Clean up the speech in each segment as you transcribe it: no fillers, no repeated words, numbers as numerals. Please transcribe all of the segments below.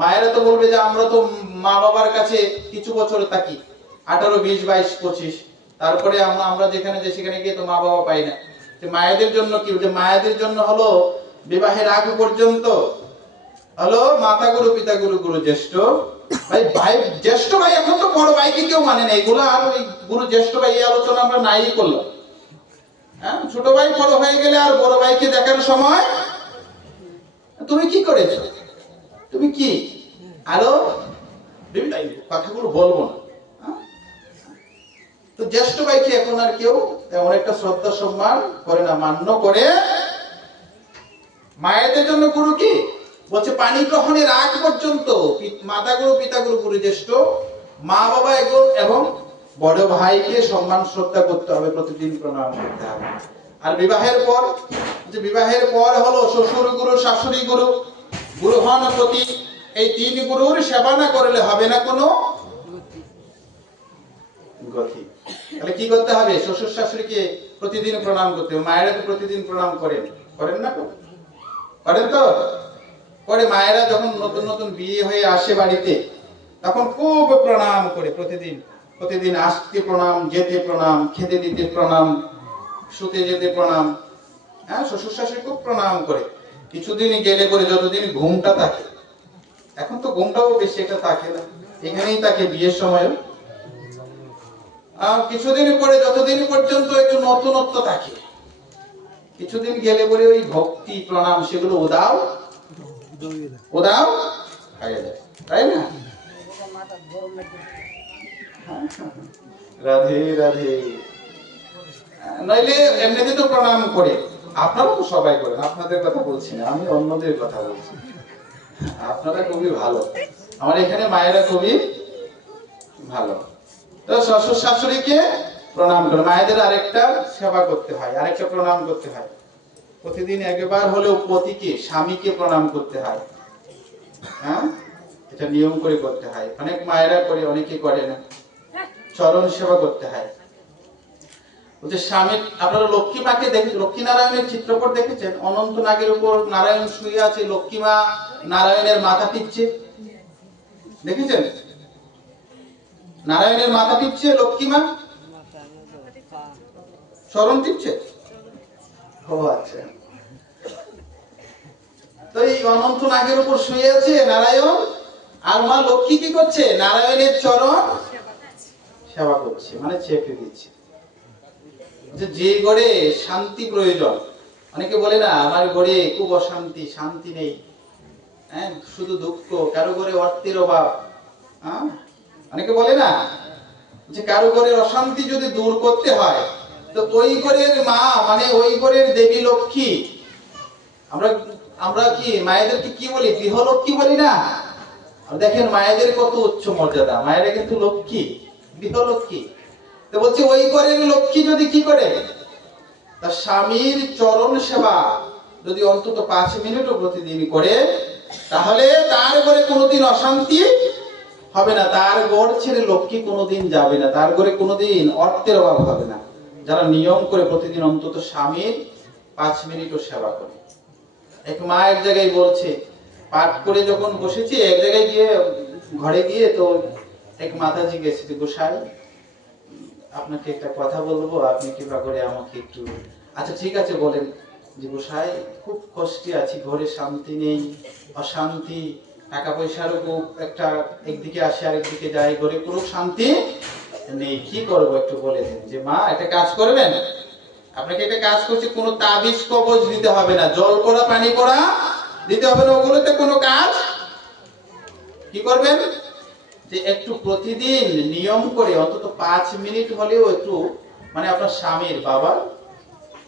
মায়েরা তো বলবে যে আমরা তো মা বাবার কাছে কিছু বছর থাকি, 18, 20, 22, 25, তারপরে আমরা যেখানে যে সেখানে গিয়ে তো মা বাবা পাই না। মায়েদের জন্য কি, যে মায়েদের জন্য হলো বিবাহের আগ পর্যন্ত হলো মাতা গুরু, পিতা গুরু, গুরু জ্যেষ্ঠ ভাই। ভাই জ্যেষ্ঠ ভাই, এখন তো বড় ভাইকে কেউ মানে না, এগুলো আর ওই গুরু জ্যেষ্ঠ ভাই এই আলোচনা আমরা নাই করলাম। হ্যাঁ, ছোট ভাই বড় হয়ে গেলে আর বড় ভাইকে দেখার সময় তুমি কি করেছো, তুমি কি আরো বিভিন্ন কথাগুলো বলবো না। তো জ্যেষ্ঠ ভাইকে এখন আর কেউ তেমন একটা শ্রদ্ধা সম্মান করে না, মান্য করে। মায়েদের জন্য গুরু কি বলছে, পানি গ্রহণের আগ পর্যন্ত মাতা গুরু, পিতা গুরু, গুরু জ্যেষ্ঠ, মা বাবা এবং বড় ভাইকে সম্মান শ্রদ্ধা করতে হবে, প্রতিদিন প্রণাম করতে হবে। আর বিবাহের পর, যে বিবাহের পর হলো শ্বশুর গুরু, শাশুড়ি গুরু, গুরু হন পতি, এই 3 গুরুর সেবা না করলে হবে না কোনো গতি। তাহলে কি করতে হবে? শ্বশুর শাশুড়িকে প্রতিদিন প্রণাম করতে হবে। মায়েরা তো প্রতিদিন প্রণাম করেন না? করেন তো? করে। মায়েরা যখন নতুন নতুন বিয়ে হয়ে আসে বাড়িতে, তখন খুব প্রণাম করে, প্রতিদিন আসতে প্রণাম, যেতে প্রণাম, খেতে দিতে প্রণাম, শুতে যেতে প্রণাম। হ্যাঁ, শ্বশুর শাশুড়ি খুব প্রণাম করে। কিছুদিন গেলে পরে যতদিন ঘুমটা থাকে, এখন তো ঘুমটাও বেশি একটা থাকে না, এখানেই থাকে বিয়ের সময়। কিছুদিন পরে যতদিন পর্যন্ত একটু নতুনত্ব থাকে, কিছুদিন গেলে পরে ওই ভক্তি প্রণাম সেগুলো উদাও হয়ে যায়, তাই না? রাধে রাধে। নইলে এমনিতে তো প্রণাম করে, আপনারাও তো সবাই করেন, আপনাদের কথা বলছি না, আমি অন্যদের কথা বলছি। আপনারা খুবই ভালো, আমার এখানে মায়েরা খুবই ভালো। তো শ্বশুর শাশুড়িকে প্রণাম করে। মায়েদের আরেকটা সেবা করতে হয়, আরেকটা প্রণাম করতে হয়। প্রতিদিন একবার হলেও পতিকে, স্বামীকে প্রণাম করতে হয়। হ্যাঁ, এটা নিয়ম করে করতে হয়। অনেক মায়েরা করে, অনেকে করে না। চরণ সেবা করতে হয়। বলছে স্বামী, আপনারা লক্ষ্মী মাকে দেখেছেন, লক্ষ্মী নারায়ণের চিত্রপট দেখেছেন? অনন্ত নাগের উপর নারায়ণ শুয়ে আছে, লক্ষ্মী মা নারায়ণের মাথা টিপছে, দেখেছেন? নারায়ণের মাথা টিপছে লক্ষ্মী মা, চরণ টিপছে। ও আচ্ছা। তো এই অনন্ত নাগের উপর শুয়ে আছে নারায়ণ, আর মা লক্ষ্মী কি করছে? নারায়ণের চরণ সেবা করছে, মানে চেপে দিচ্ছে। যে ঘরে শান্তি প্রয়োজন, অনেকে বলে না আমার ঘরে খুব অশান্তি, শান্তি নেই, হ্যাঁ, শুধু দুঃখ, কারো ঘরে অর্থের অভাব। হ্যাঁ, অনেকে বলে না যে কারো ঘরের অশান্তি যদি দূর করতে হয়, তো ওই ঘরের মা, মানে ওই ঘরের দেবী লক্ষ্মী, আমরা কি মায়েদেরকে কি বলি? গৃহলক্ষ্মী বলি না? দেখেন মায়েদের কত উচ্চ মর্যাদা, মায়েরা কিন্তু লক্ষ্মী, গৃহলক্ষ্মী। তো বলছে ওই ঘরের লক্ষ্মী যদি কি করে, তার স্বামীর চরণ সেবা যদি অন্তত 5 মিনিটও প্রতিদিন করে, তাহলে তার ঘরে কোনোদিন অশান্তি হবে না, তার ঘর ছেড়ে লক্ষ্মী কোনোদিন যাবে না, তার ঘরে কোনোদিন অর্থের অভাব হবে না। যারা নিয়ম করে প্রতিদিন অন্তত স্বামীর 5 মিনিটও সেবা করে। এক মা এক জায়গায় বলছে, পাঠ করে যখন বসেছি এক জায়গায় গিয়ে, ঘরে গিয়ে, তো এক মাতাজি গেছে, গোসাই আপনাকে একটা কথা বলবো, আপনি কৃপা করে আমাকে একটু। আচ্ছা ঠিক আছে বলেন। যে গোসাই, খুব কষ্টে আছি, ঘরে শান্তি নেই, অশান্তি, টাকা পয়সারও খুব একটা, একদিকে আসে আরেকদিকে যায়, ঘরে কোনো শান্তি নেই, কি করবো একটু বলে দিন। যে মা একটা কাজ করবেন, আপনাকে একটা কাজ করছি, কোনো তাবিজ কবজ দিতে হবে না, জল করা পানি করা দিতে হবে না, ওগুলোতে কোনো কাজ। কি করবেন? যে একটু প্রতিদিন নিয়ম করে অন্তত 5 মিনিট হলেও একটু, মানে আপনার স্বামীর, বাবার,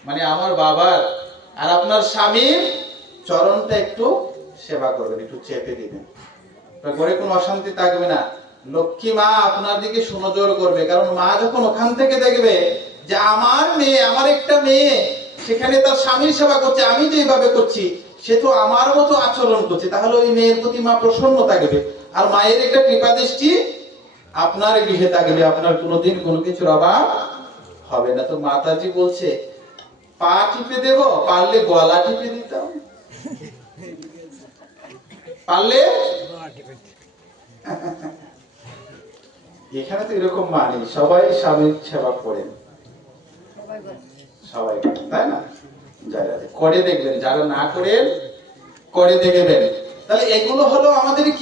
মানে আমার বাবার আর আপনার স্বামীর চরণটা একটু সেবা করবেন, একটু চেপে দিবেন। ঘরে কোনো অশান্তি থাকবে না। লক্ষ্মী মা আপনার দিকে সুনজর করবে, কারণ মা যখন ওখান থেকে দেখবে যে আমার মেয়ে, আমার একটা মেয়ে সেখানে তার স্বামীর সেবা করছে, আমি যেভাবে করছি, সে তো আমার মতো আচরণ করছে, তাহলে ওই মেয়ের প্রতি মা প্রসন্ন থাকবে। আর মায়ের একটা কৃপা দৃষ্টি আপনার গৃহে থাকবে, আপনার কোনোদিন কোনো কিছুর অভাব হবে না। তো মাতাজি বলছে, পা টিপে দেব, পারলে গলা টিপে দিতাম, পারলে এখানে তো এরকম মানে সবাই স্বামীর সেবা করেন, সবাই করেন, তাই না? যারা করে দেখবেন, যারা না করেন করে দেখবেন। তাহলে এগুলো হলো আমাদের কি